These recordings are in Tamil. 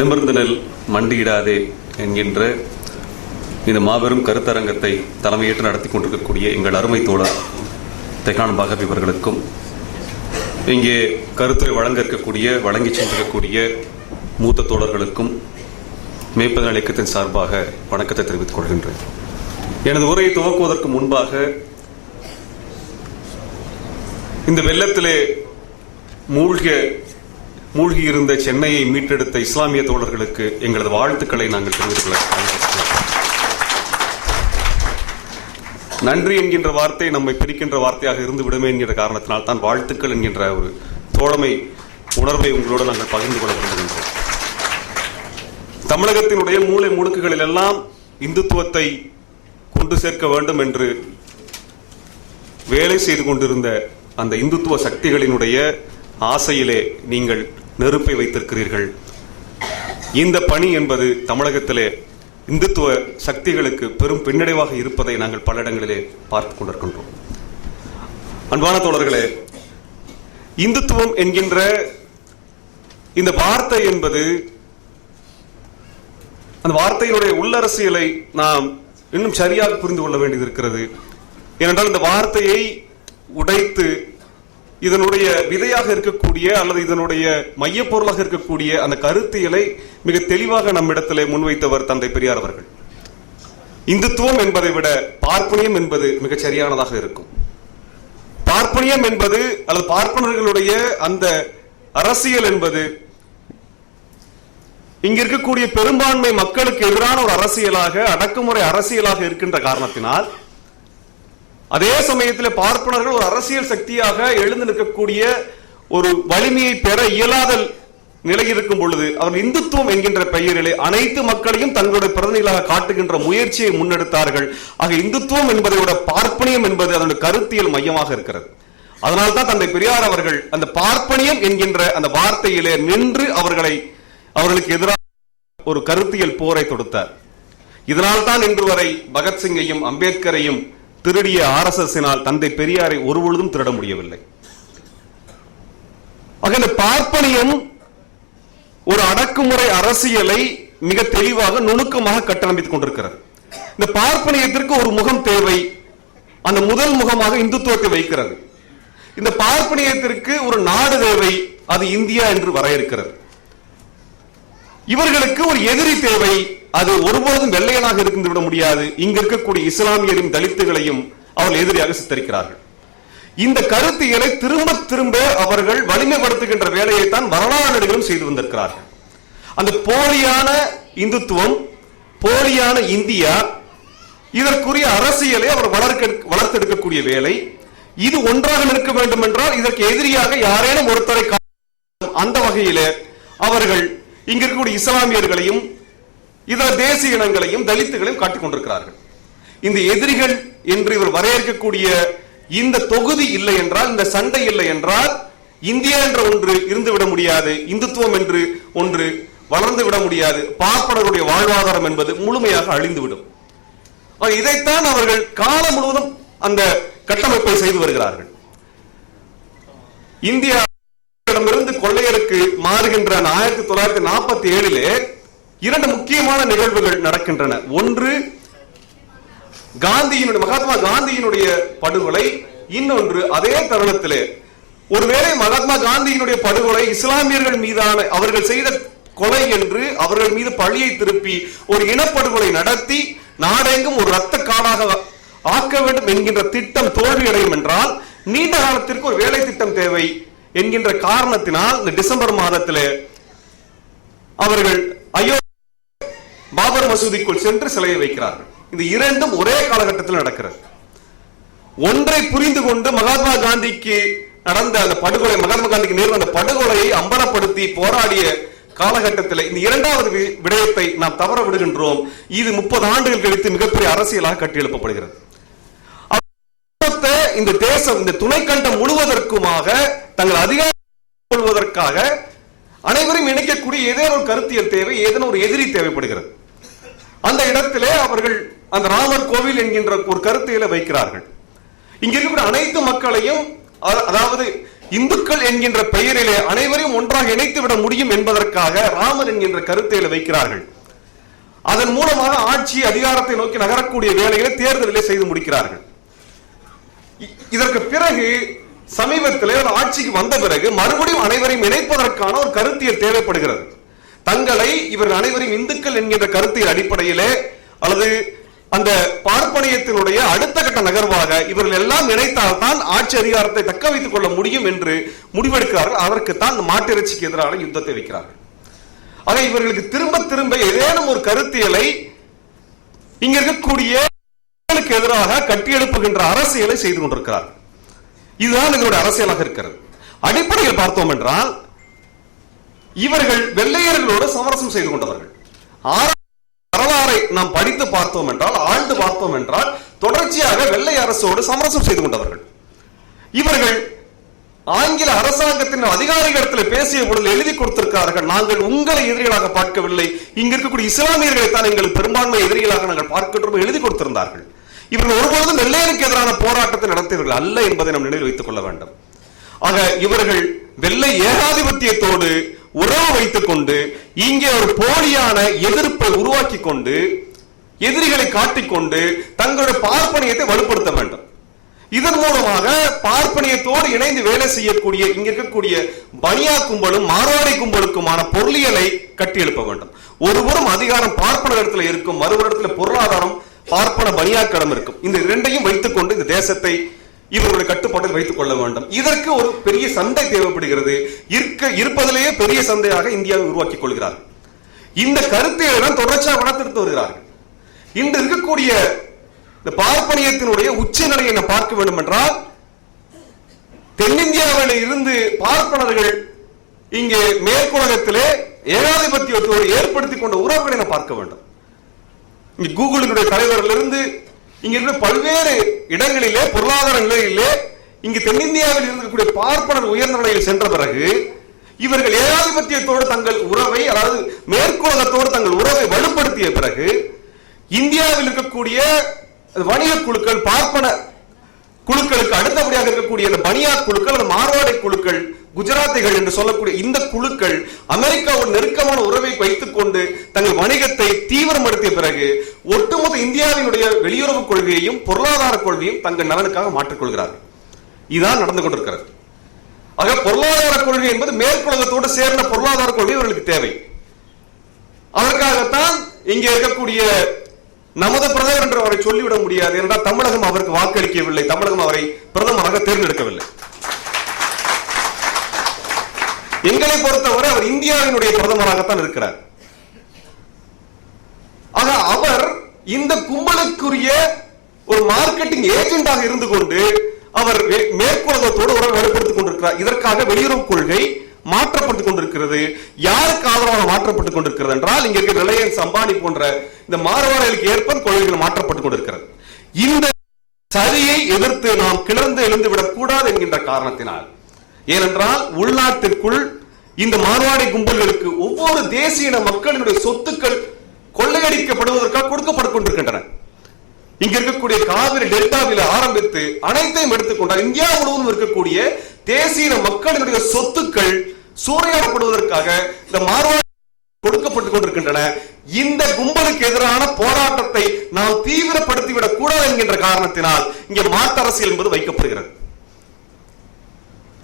நிமிர்ந்த நெல் மண்டியிடாதே என்கின்ற இந்த மாபெரும் கருத்தரங்கத்தை தலைமையேற்று நடத்தி கொண்டிருக்கக்கூடிய எங்கள் அருமை தோழர் தெகான் பகத் இவர்களுக்கும் இங்கே கருத்துரை வழங்க இருக்கக்கூடிய வழங்கி சென்றிருக்கக்கூடிய மூத்த தோழர்களுக்கும் மேய்ப்பதன் இயக்கத்தின் சார்பாக வணக்கத்தை தெரிவித்துக் கொள்கின்றேன். எனது உரையை துவக்குவதற்கு முன்பாக இந்த வெள்ளத்திலே மூழ்க மூழ்கியிருந்த சென்னையை மீட்டெடுத்த இஸ்லாமிய தோழர்களுக்கு எங்களது வாழ்த்துக்களை நாங்கள் தெரிவித்துக்கொள்ள நன்றி என்கின்ற வார்த்தை நம்மை பிரிக்கின்ற வார்த்தையாக இருந்து விடுமே என்கிற காரணத்தினால் தான் வாழ்த்துக்கள் என்கின்ற ஒரு தோழமை உணர்வை உங்களோடு நாங்கள் பகிர்ந்து கொள்ள விரும்புகின்றோம். தமிழகத்தினுடைய மூளை முடுக்குகளில் எல்லாம் இந்துத்துவத்தை கொண்டு சேர்க்க வேண்டும் என்று வேலை செய்து கொண்டிருந்த அந்த இந்துத்துவ சக்திகளினுடைய ஆசையிலே நீங்கள் நெருப்பை வைத்திருக்கிறீர்கள். இந்த பணி என்பது தமிழகத்திலே இந்துத்துவ சக்திகளுக்கு பெரும் பின்னடைவாக இருப்பதை நாங்கள் பல இடங்களிலே பார்த்துக் கொண்டிருக்கின்றோம். அன்பான தோழர்களே இந்துத்துவம் என்கின்ற இந்த வார்த்தை என்பது அந்த வார்த்தையினுடைய உள்ளரசியலை நாம் இன்னும் சரியாக புரிந்து கொள்ள வேண்டியது இருக்கிறது. ஏனென்றால் இந்த வார்த்தையை உடைத்து இதனுடைய விதையாக இருக்கக்கூடிய அல்லது இதனுடைய மையப்பொருளாக இருக்கக்கூடிய அந்த கருத்தியலை மிக தெளிவாக நம்மிடத்திலே முன்வைத்தவர் தந்தை பெரியார் அவர்கள். இந்துத்துவம் என்பதை விட பார்ப்பனியம் என்பது மிகச் சரியானதாக இருக்கும். பார்ப்பனியம் என்பது அல்லது பார்ப்பனர்களுடைய அந்த அரசியல் என்பது இங்க இருக்கக்கூடிய பெரும்பான்மை மக்களுக்கு எதிரான ஒரு அரசியலாக அடக்குமுறை அரசியலாக இருக்கின்ற காரணத்தினால் அதே சமயத்தில் பார்ப்பனர்கள் ஒரு அரசியல் சக்தியாக எழுந்து நிற்கக்கூடிய ஒரு வலிமையை பெற இயலாத நிலை இருக்கும் பொழுது அவர் இந்துத்துவம் என்கின்ற பெயரிலே அனைத்து மக்களையும் தங்களுடைய பிரதிநிதிகளாக காட்டுகின்ற முயற்சியை முன்னெடுத்தார்கள். ஆக இந்துத்துவம் என்பதை விட பார்ப்பனியம் என்பது அதனுடைய கருத்தியல் மையமாக இருக்கிறது. அதனால்தான் தந்தை பெரியார் அவர்கள் அந்த பார்ப்பனியம் என்கின்ற அந்த வார்த்தையிலே நின்று அவர்களை அவர்களுக்கு எதிராக ஒரு கருத்தியல் போரை தொடுத்தார். இதனால்தான் இன்று வரை பகத்சிங்கையும் அம்பேத்கரையும் திருடிய ஆர் எஸ் எஸ் தந்தை பெரியாரை ஒருபொழுதும் திருட முடியவில்லை. ஆக இந்த பார்ப்பனியம் ஒரு அடக்குமுறை அரசியலை மிக தெளிவாக நுணுக்கமாக கட்டமைத்துக் கொண்டிருக்கிறது. இந்த பார்ப்பனியத்திற்கு ஒரு முகம் தேவை. அந்த முதல் முகமாக இந்துத்துவத்தை வைக்கிறது. இந்த பார்ப்பனியத்திற்கு ஒரு நாடு தேவை. அது இந்தியா என்று வரையறுக்கிறது. இவர்களுக்கு ஒரு எதிரி தேவை. அது ஒருபோதும் வெள்ளையனாக இருந்து விட முடியாது. இங்க இருக்கக்கூடிய இஸ்லாமியரையும் தலித்துகளையும் அவர்கள் எதிரியாக சித்தரிக்கிறார்கள். இந்த கருத்தியலை திரும்ப திரும்ப அவர்கள் வலிமைப்படுத்துகின்ற வேலையை தான் வரலாறுகளும் செய்து வந்திருக்கிறார்கள். அந்த போலியான இந்துத்துவம் போலியான இந்தியா இதற்குரிய அரசியலை அவர் வளர்க்க வளர்த்தெடுக்கக்கூடிய வேலை. இது ஒன்றாக நிற்க வேண்டும் என்றால் இதற்கு எதிரியாக யாரேனும் ஒருத்தரை கா- அந்த வகையில அவர்கள் இங்க இருக்கக்கூடிய இஸ்லாமியர்களையும் இதர தேசிய இனங்களையும் தலித்துகளையும் காட்டிக் கொண்டிருக்கிறார்கள். இந்த எதிரிகள் என்று இவர் வரையறுக்கக்கூடிய இந்த தொகுதி இல்லை என்றால் இந்த சண்டை இல்லை என்றால் இந்தியா என்ற ஒன்று இருந்து விட முடியாது இந்துத்துவம் என்று ஒன்று வளர்ந்து விட முடியாது பார்ப்பனருடைய வாழ்வாதாரம் என்பது முழுமையாக அழிந்துவிடும். இதைத்தான் அவர்கள் காலம் முழுவதும் அந்த கட்டமைப்பை செய்து வருகிறார்கள். இந்தியாவிடமிருந்து கொள்ளையருக்கு மாறுகின்ற ஆயிரத்தி தொள்ளாயிரத்தி நாற்பத்தி ஏழிலே இரண்டு முக்கியமான நிகழ்வுகள் நடக்கின்றன. ஒன்று காந்தியினுடைய மகாத்மா காந்தியினுடைய படுகொலை. இன்னொன்று அதே தருணத்திலே ஒருவேளை மகாத்மா காந்தியினுடைய படுகொலை இஸ்லாமியர்கள் மீதான அவர்கள் செய்த கொலை என்று அவர்கள் மீது பழியை திருப்பி ஒரு இனப்படுகொலை நடத்தி நாடெங்கும் ஒரு ரத்த காடாக ஆக்க வேண்டும் என்கின்ற திட்டம் தோல்வியடையும் என்றால் நீண்ட காலத்திற்கு ஒரு வேலை திட்டம் தேவை என்கின்ற காரணத்தினால் இந்த டிசம்பர் மாதத்திலே அவர்கள் ஐயோ பாபர் மசூதிக்குள் சென்று சிலையை வைக்கிறார்கள். இந்த இரண்டும் ஒரே காலகட்டத்தில் நடக்கிறது. ஒன்றை புரிந்து கொண்டு மகாத்மா காந்திக்கு நடந்த அந்த படுகொலை மகாத்மா காந்திக்கு நேர்ந்த அந்த படுகொலையை அம்பலப்படுத்தி போராடிய காலகட்டத்தில் இந்த இரண்டாவது விடயத்தை நாம் தவற விடுகின்றோம். இது முப்பது ஆண்டுகள் கழித்து மிகப்பெரிய அரசியலாக கட்டியெழுப்பப்படுகிறது. இந்த தேசம் இந்த துணைக்கண்டம் முழுவதற்குமாக தங்கள் அதிகாரம் கொள்வதற்காக அனைவரும் இணைக்கக்கூடிய ஏதேனும் ஒரு கருத்தியல் தேவை ஏதேனும் ஒரு எதிரி தேவைப்படுகிறது. அந்த இடத்திலே அவர்கள் அந்த ராமர் கோவில் என்கின்ற ஒரு கருத்தியலை வைக்கிறார்கள். இங்க இருக்கிற அனைத்து மக்களையும் அதாவது இந்துக்கள் என்கின்ற பெயரிலே அனைவரையும் ஒன்றாக இணைத்து விட முடியும் என்பதற்காக ராமர் என்கின்ற கருத்தையில வைக்கிறார்கள். அதன் மூலமாக ஆட்சி அதிகாரத்தை நோக்கி நகரக்கூடிய வேலைகளை தேர்தலிலே செய்து முடிக்கிறார்கள். இதற்கு பிறகு சமீபத்திலே ஒரு ஆட்சிக்கு வந்த பிறகு மறுபடியும் அனைவரையும் இணைப்பதற்கான ஒரு கருத்தியல் தேவைப்படுகிறது. தங்களை இவர்கள் அனைவரும் இந்துக்கள் என்கின்ற கருத்தின் அடிப்படையிலே அல்லது அந்த பார்ப்பனியத்தினுடைய அடுத்த கட்ட நகர்வாக இவர்கள் எல்லாம் நினைத்தால்தான் ஆட்சி அதிகாரத்தை தக்க வைத்துக் கொள்ள முடியும் என்று முடிவெடுக்கிறார்கள். அதற்குத்தான் இந்த மாட்டிறைச்சிக்கு எதிரான யுத்தத்தை வைக்கிறார்கள். ஆக இவர்களுக்கு திரும்ப திரும்ப ஏதேனும் ஒரு கருத்தியலை இங்க இருக்கக்கூடிய மக்களுக்கு எதிராக கட்டியெழுப்புகின்ற அரசியலை செய்து கொண்டிருக்கிறார் இதுதான் எங்களுடைய அரசியலாக இருக்கிறது. அடிப்படையில் பார்த்தோம் என்றால் இவர்கள் வெள்ளையர்களோடு சமரசம் செய்து கொண்டவர்கள். வரலாறை நாம் படித்து பார்த்தோம் என்றால் ஆழ்ந்து பார்த்தோம் என்றால் தொடர்ச்சியாக வெள்ளை அரசோடு சமரசம் செய்து கொண்டவர்கள். இவர்கள் ஆங்கில அரசாங்கத்தின் அதிகாரிகளிடத்தில் பேசிய பொழுது எழுதி கொடுத்திருக்கிறார்கள். நாங்கள் உங்களை எதிரிகளாக பார்க்கவில்லை. இங்க இருக்கக்கூடிய இஸ்லாமியர்களை தான் எங்கள் பெரும்பான்மை எதிரிகளாக நாங்கள் பார்க்கின்றோம் எழுதி கொடுத்திருந்தார்கள். இவர்கள் ஒருபோதும் வெள்ளையருக்கு எதிரான போராட்டத்தை நடத்தியவர்கள் அல்ல என்பதை நாம் நினைவில் வைத்துக் கொள்ள வேண்டும். ஆக இவர்கள் வெள்ளை ஏகாதிபத்தியத்தோடு உறவு வைத்துக் கொண்டு இங்கே ஒரு போலியான எதிர்ப்பை உருவாக்கி கொண்டு எதிரிகளை காட்டிக்கொண்டு தங்களுடைய பார்ப்பனியத்தை வலுப்படுத்த வேண்டும். இதன் மூலமாக பார்ப்பனியத்தோடு இணைந்து வேலை செய்யக்கூடிய இங்க இருக்கக்கூடிய பனியா கும்பலும் மார்வாடி கும்பலுக்குமான பொருளியலை கட்டியெழுப்ப வேண்டும். ஒருபுறம் அதிகாரம் பார்ப்பன இடத்துல இருக்கும் மறுபுறத்தில் பொருளாதாரம் பார்ப்பன பனியாக்களம் இருக்கும். இந்த இரண்டையும் வைத்துக் கொண்டு இந்த தேசத்தை இவர்களுடைய கட்டுப்பாட்டில் வைத்துக் கொள்ள வேண்டும். இதற்கு ஒரு பெரிய சந்தை தேவைப்படுகிறது. இருக்க இருப்பதிலேயே பெரிய சந்தையாக இந்தியாவை உருவாக்கிக் கொள்கிறார். இந்த கருத்தை தான் தொடர்ச்சியாக வளர்த்தெடுத்து வருகிறார்கள். இன்று இருக்கக்கூடிய இந்த பார்ப்பனியத்தினுடைய உச்சநிலையை நாம் பார்க்க வேண்டும் என்றால் தென்னிந்தியாவில் இருந்து பார்ப்பனர்கள் இங்கே மேற்குலகத்திலே ஏகாதிபத்தியத்தோடு ஏற்படுத்திக் கொண்ட உறவுகளை நாம் பார்க்க வேண்டும். கூகுளினுடைய தலைவரிலிருந்து இங்க இருக்கிற பல்வேறு இடங்களிலே பொருளாதார நிலையிலே இங்கு தென்னிந்தியாவில் இருக்கக்கூடிய பார்ப்பனர் உயர்ந்த நிலையில் சென்ற பிறகு இவர்கள் ஏகாதிபத்தியத்தோடு தங்கள் உறவை அதாவது மேற்குலகத்தோடு தங்கள் உறவை வலுப்படுத்திய பிறகு இந்தியாவில் இருக்கக்கூடிய வணிக குழுக்கள் பார்ப்பன குழுக்களுக்கு அடுத்தபடியாக இருக்கக்கூடிய அந்த பனியா குழுக்கள் அந்த மார்வாடை குழுக்கள் குஜராத்திகள் என்று சொல்லக்கூடிய இந்த குழுக்கள் அமெரிக்காவோடு நெருக்கமான உறவை வைத்துக் கொண்டு தங்கள் வணிகத்தை தீவிரப்படுத்திய பிறகு ஒட்டுமொத்த இந்தியாவினுடைய வெளியுறவு கொள்கையையும் பொருளாதார கொள்கையும் தங்கள் நலனுக்காக மாற்றிக்கொள்கிறார்கள். இதுதான் நடந்து கொண்டிருக்கிறது. ஆக பொருளாதார கொள்கை என்பது மேற்குலகத்தோடு சேர்ந்த பொருளாதார கொள்கை இவர்களுக்கு தேவை. அதற்காகத்தான் இங்கே இருக்கக்கூடிய நமது பிரதமர் என்று அவரை சொல்லிவிட முடியாது என்றால் தமிழகம் அவருக்கு வாக்களிக்கவில்லை. தமிழகம் அவரை பிரதமராக தேர்ந்தெடுக்கவில்லை. எங்களை பொறுத்தவரை அவர் இந்தியாவினுடைய பிரதமராகத்தான் இருக்கிறார். ஆக அவர் இந்த கும்பலுக்குரிய ஒரு மார்க்கெட்டிங் ஏஜென்டாக இருந்து கொண்டு அவர் மேற்குலகத்தோடு உறவு வலுப்படுத்திக் கொண்டிருக்கிறார். இதற்காக வெளியுறவு கொள்கை மாற்றப்பட்டுக் கொண்டிருக்கிறது. யாருக்கு ஆதரவாக மாற்றப்பட்டுக் கொண்டிருக்கிறது என்றால் இங்க இருக்கிற ரிலையன்ஸ் அம்பானி போன்ற இந்த மாறுவாடுகளுக்கு ஏற்ப கொள்கைகள் மாற்றப்பட்டுக் கொண்டிருக்கிறது. இந்த சதியை எதிர்த்து நாம் கிளர்ந்து எழுந்து விடக் கூடாது என்கின்ற காரணத்தினால் ஏனென்றால் உள்நாட்டிற்குள் இந்த மார்வாடி கும்பல்களுக்கு ஒவ்வொரு தேசிய இன மக்களினுடைய சொத்துக்கள் கொள்ளையடிக்கப்படுவதற்காக கொடுக்கப்பட்டுக் கொண்டிருக்கின்றன. இங்க இருக்கக்கூடிய காவிரி டெல்டாவில் ஆரம்பித்து அனைத்தையும் எடுத்துக்கொண்டால் இந்தியா முழுவதும் இருக்கக்கூடிய தேசிய மக்களினுடைய சொத்துக்கள் சூறையாடப்படுவதற்காக இந்த மார்வாடி கொடுக்கப்பட்டுக் கொண்டிருக்கின்றன. இந்த கும்பலுக்கு எதிரான போராட்டத்தை நாம் தீவிரப்படுத்திவிடக் கூடாது என்கின்ற காரணத்தினால் இங்கே அரசியல் என்பது வைக்கப்படுகிறது.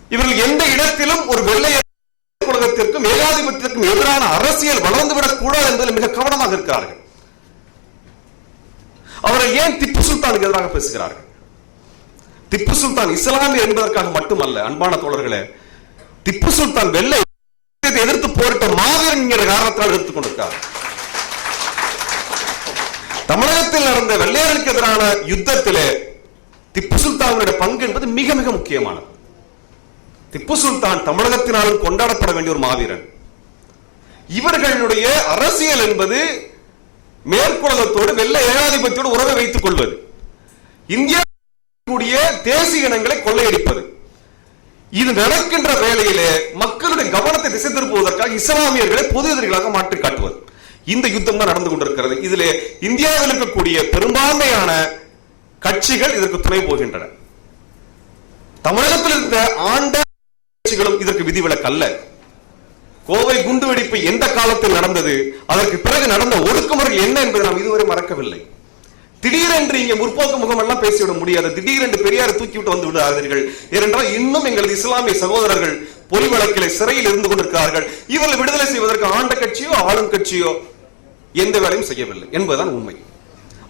இவர்கள் எந்த இடத்திலும் ஒரு வெள்ளை உலகத்திற்கும் ஏகாதிபத்தியத்திற்கும் எதிரான அரசியல் வளர்ந்துவிடக் கூடாது என்பதில் மிக கவனமாக இருக்கிறார்கள். அவரை ஏன் திப்பு சுல்தானுக்கு எதிராக பேசுகிறார்கள்? திப்பு சுல்தான் இஸ்லாமிய என்பதற்காக மட்டுமல்ல அன்பான தோழர்களே திப்பு சுல்தான் வெள்ளை எதிர்த்து போரிட்ட மாவீரன் என்கிற காரணத்தால் எடுத்துக் கொண்டிருக்கார் தமிழகத்தில் நடந்த வெள்ளையர்களுக்கு எதிரான யுத்தத்திலே திப்பு சுல்தானுடைய பங்கு என்பது மிக மிக முக்கியமானது. திப்பு சுல்தான் தமிழகத்தினாலும் கொண்டாடப்பட வேண்டிய ஒரு மாவீரன். இவர்களுடைய அரசியல் என்பது மேற்குலகத்தோடு வெள்ள ஏகாதிபத்தியோடு உறவை வைத்துக் கொள்வது. இந்தியா தேசிய இனங்களை கொள்ளையடிப்பது. இது நடக்கின்ற வேளையிலே மக்களுடைய கவனத்தை திசை திருப்புவதற்காக இஸ்லாமியர்களை பொது எதிரிகளாக மாற்றி காட்டுவது. இந்த யுத்தம் தான் நடந்து கொண்டிருக்கிறது. இதிலே இந்தியாவில் இருக்கக்கூடிய பெரும்பான்மையான கட்சிகள் இதற்கு துணை போகின்றன. தமிழகத்தில் இருந்த ஆண்ட கட்சிகளும் இதற்கு விதிவிலக்கல்ல. கோவை குண்டுவெடிப்பு எந்த காலத்தில் நடந்தது? அதற்கு பிறகு நடந்த ஒடுக்குமுறைகள் என்ன என்பதை நாம் இதுவரை மறக்கவில்லை. திடீரென்று இங்கே முற்போக்கு முகம் எல்லாம் பேசிவிட முடியாது. திடீரென்று பெரியார் தூக்கி விட்டு வந்து விடுகிறார்கள். ஏனென்றால் இன்னும் எங்களது இஸ்லாமிய சகோதரர்கள் பொய் வழக்கிலே சிறையில் இருந்து கொண்டிருக்கிறார்கள். இவர்களை விடுதலை செய்வதற்கு ஆண்ட கட்சியோ ஆளும் கட்சியோ எந்த வேலையும் செய்யவில்லை என்பதுதான் உண்மை.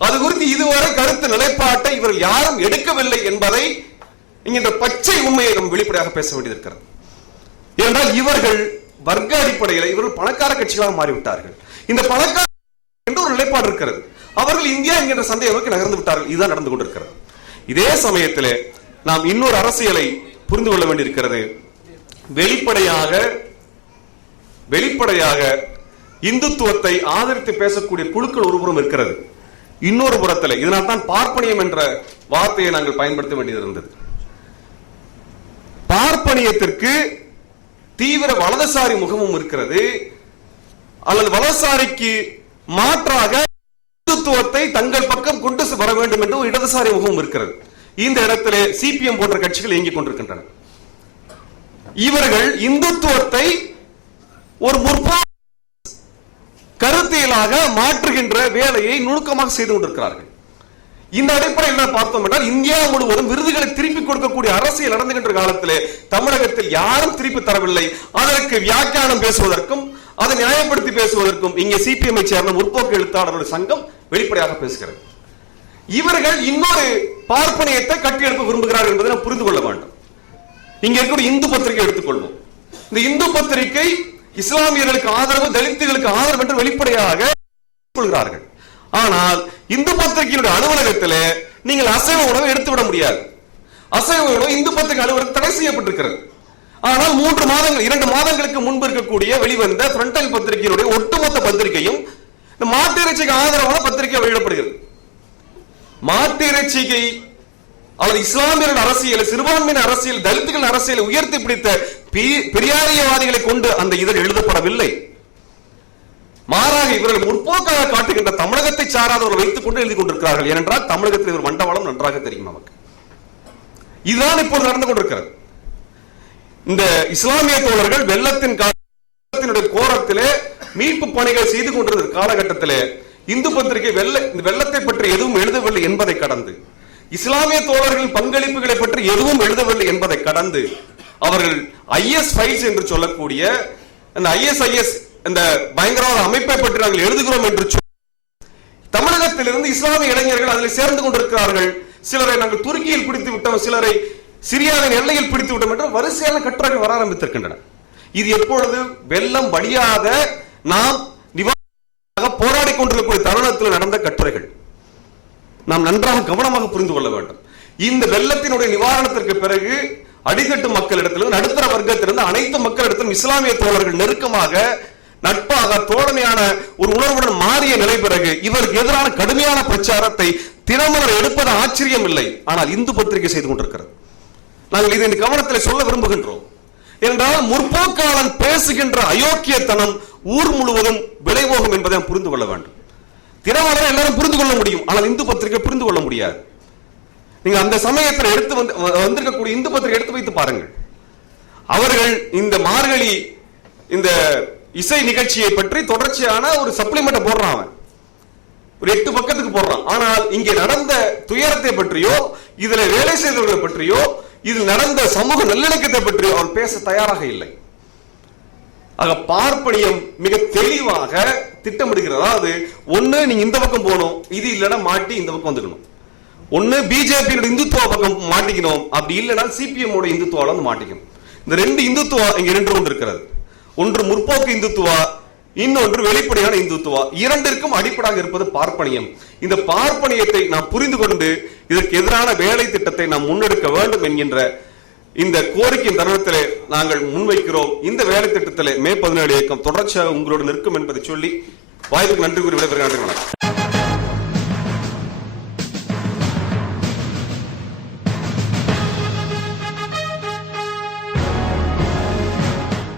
அது குறித்து இதுவரை கருத்து நிலைப்பாட்டை இவர்கள் யாரும் எடுக்கவில்லை என்பதை இங்க இந்த பச்சை உண்மையை நாம் வெளிப்படையாக பேச வேண்டியிருக்கிறது. ஏனென்றால் இவர்கள் வர்க்க அடிப்படையில் இவர்கள் பணக்கார கட்சிகளாக மாறிவிட்டார்கள். இந்த பணக்கார என்று ஒரு நிலைப்பாடு இருக்கிறது. அவர்கள் இந்தியா என்கின்ற சந்தேகத்துக்கு நகர்ந்து விட்டார்கள். இதுதான் நடந்து கொண்டிருக்கிறது. இதே சமயத்திலே நாம் இன்னொரு அரசியலை புரிந்து கொள்ள வேண்டியிருக்கிறது. வெளிப்படையாக வெளிப்படையாக இந்துத்துவத்தை ஆதரித்து பேசக்கூடிய குழுக்கள் ஒருபுறம் இருக்கிறது. இன்னொரு புறத்தில் இதனால் தான் பார்ப்பனியம் என்ற வார்த்தையை நாங்கள் பயன்படுத்த வேண்டியது இருந்தது. பார்ப்பனியத்திற்கு தீவிர வலதுசாரி முகமும் இருக்கிறது. அல்லது வலதுசாரிக்கு மாற்றாக இந்துத்துவத்தை தங்கள் பக்கம் கொண்டு வர வேண்டும் என்று ஒரு இடதுசாரி முகமும் இருக்கிறது. இந்த இடத்திலே சிபிஎம் போன்ற கட்சிகள் இயங்கிக் கொண்டிருக்கின்றன. இவர்கள் இந்துத்துவத்தை ஒரு முற்பா கருத்தியலாக மாற்றுகின்ற வேலையை நுணுக்கமாக செய்து கொண்டிருக்கிறார்கள். இந்த அடிப்படையில் என்ன பார்த்தோம் என்றால் இந்தியா முழுவதும் விருதுகளை திருப்பி கொடுக்கக்கூடிய அரசியல் நடந்துகின்ற காலத்திலே தமிழகத்தில் யாரும் திருப்பி தரவில்லை. அதற்கு வியாக்கியானம் பேசுவதற்கும் அதை நியாயப்படுத்தி பேசுவதற்கும் இங்கே சிபிஎம் சேர்ந்த முற்போக்கு எழுத்தாளர்களுடைய சங்கம் வெளிப்படையாக பேசுகிறது. இவர்கள் இன்னொரு பார்ப்பனியத்தை கட்டியெழுப்ப விரும்புகிறார்கள் என்பதை நாம் புரிந்து கொள்ள வேண்டும். இங்க இருக்கக்கூடிய இந்து பத்திரிகை எடுத்துக்கொள்வோம். இந்த இந்து பத்திரிகை இஸ்லாமியர்களுக்கு ஆதரவு தலித்துகளுக்கு ஆதரவு என்று வெளிப்படையாக கொள்கிறார்கள் ஆனால் இந்து பத்திரிகையினுடைய அலுவலகத்தில் நீங்கள் அசைவ உணவை எடுத்து விட முடியாது. அசைவ உணவு இந்து பத்திரிகை அலுவலகம் தடை செய்யப்பட்டிருக்கிறது. ஆனால் மூன்று மாதங்கள் இரண்டு மாதங்களுக்கு முன்பு இருக்கக்கூடிய வெளிவந்த பிரண்டல் பத்திரிகையினுடைய ஒட்டுமொத்த பத்திரிகையும் இந்த மாட்டு இறைச்சிக்கு ஆதரவான பத்திரிகை வெளியிடப்படுகிறது. மாட்டு இறைச்சிக்கு அல்லது இஸ்லாமியர்கள் அரசியல் சிறுபான்மையின் அரசியல் தலித்துகள் அரசியலை உயர்த்தி பிடித்த பி- பெரியாரியவாதிகளை கொண்டு அந்த இதழ் எழுதப்படவில்லை. மாறாக இவர்கள் முற்போக்காக காட்டுகின்ற தமிழகத்தை சாராதவர்கள் வைத்துக் கொண்டு எழுதி கொண்டிருக்கிறார்கள். ஏனென்றால் தமிழகத்தில் இவர் மண்டவாளம் நன்றாக தெரியும் நமக்கு. இதுதான் இப்போது நடந்து கொண்டிருக்கிறது. இந்த இஸ்லாமிய தோழர்கள் வெள்ளத்தின் காலத்தினுடைய கோரத்திலே மீட்பு பணிகள் செய்து கொண்டிருந்த காலகட்டத்திலே இந்து பத்திரிகை வெள்ள இந்த வெள்ளத்தை பற்றி எதுவும் எழுதவில்லை என்பதை கடந்து இஸ்லாமிய தோழர்கள் பங்களிப்புகளை பற்றி எதுவும் எழுதவில்லை என்பதை கடந்து அவர்கள் ஐஎஸ் ஃபைல்ஸ் என்று சொல்லக்கூடிய அந்த ஐஎஸ்ஐஎஸ் இந்த பயங்கரவாத அமைப்பை பற்றி நாங்கள் எழுதுகிறோம் என்று தமிழகத்திலிருந்து இஸ்லாமிய இளைஞர்கள் அதில் சேர்ந்து கொண்டிருக்கிறார்கள். சிலரை நாங்கள் துருக்கியில் பிடித்து விட்டோம் சிலரை சிரியாவின் எல்லையில் பிடித்து விட்டோம் என்று வரிசையான கட்டுரைகள் வர ஆரம்பித்திருக்கின்றன. இது எப்பொழுது வெள்ளம் வடியாத நாம் நிவாரணமாக போராடி கொண்டிருக்கக்கூடிய தருணத்தில் நடந்த கட்டுரைகள். நாம் நன்றாக கவனமாக புரிந்து கொள்ள வேண்டும். இந்த வெள்ளத்தினுடைய நிவாரணத்திற்கு பிறகு அடித்தட்டு மக்களிடத்திலும் நடுத்தர வர்க்கத்திலிருந்து அனைத்து மக்களிடத்திலும் இஸ்லாமிய தோழர்கள் நெருக்கமாக நட்பாக தோழமையான ஒரு உணர்வுடன் மாறிய நிலை பிறகு இவருக்கு எதிரான கடுமையான பிரச்சாரத்தை தினமலர் எடுப்பது ஆச்சரியம் இல்லை ஆனால் இந்து பத்திரிகை செய்து கொண்டிருக்கிறது. நாங்கள் இதை இந்த கவனத்தில் சொல்ல விரும்புகின்றோம். என்றால் முற்போக்காளன் பேசுகின்ற அயோக்கியத்தனம் ஊர் முழுவதும் விளைவோகும் என்பதை புரிந்து கொள்ள வேண்டும். தினமலரை எல்லாரும் புரிந்து கொள்ள முடியும். ஆனால் இந்து பத்திரிகை புரிந்து கொள்ள முடியாது. நீங்க அந்த சமயத்தில் எடுத்து வந்து வந்திருக்கக்கூடிய இந்து பத்திரிகை எடுத்து வைத்து பாருங்கள். அவர்கள் இந்த மார்கழி இந்த இசை நிகழ்ச்சியை பற்றி தொடர்ச்சியான ஒரு சப்ளிமெண்ட் போடுறான் அவன். ஒரு எட்டு பக்கத்துக்கு போடுறான். ஆனால் இங்கே நடந்த துயரத்தை பற்றியோ இதுல வேலை செய்தவர்களை பற்றியோ இதில் நடந்த சமூக நல்லிணக்கத்தை பற்றியோ அவன் பேச தயாராக இல்லை. ஆக பார்ப்பனியம் மிக தெளிவாக திட்டமிடுகிறது? அதாவது ஒண்ணு நீங்க இந்த பக்கம் போகணும். இது இல்லைன்னா மாட்டி இந்த பக்கம் வந்துக்கணும். ஒண்ணு பிஜேபி இந்துத்துவ பக்கம் மாட்டிக்கணும். அப்படி இல்லைன்னா சிபிஎம் இந்துத்துவால வந்து மாட்டிக்கணும். இந்த ரெண்டு இந்துத்துவா இங்க ரெண்டு கொண்டு இருக்கிறது. ஒன்று முற்போக்கு இந்துத்துவா இன்னொன்று வெளிப்படையான இந்துத்துவா. இரண்டிற்கும் அடிப்படையாக இருப்பது பார்ப்பனியம். இந்த பார்ப்பனியத்தை நாம் புரிந்து கொண்டு இதற்கு எதிரான வேலை திட்டத்தை நாம் முன்னெடுக்க வேண்டும் என்கின்ற இந்த கோரிக்கையின் தருணத்திலே நாங்கள் முன்வைக்கிறோம். இந்த வேலை திட்டத்திலே மே பதினேழு இயக்கம் தொடர்ச்சியாக உங்களோடு நிற்கும் என்பதை சொல்லி வாய்ப்புக்கு நன்றி கூறி விடைபெறுகிறேன்.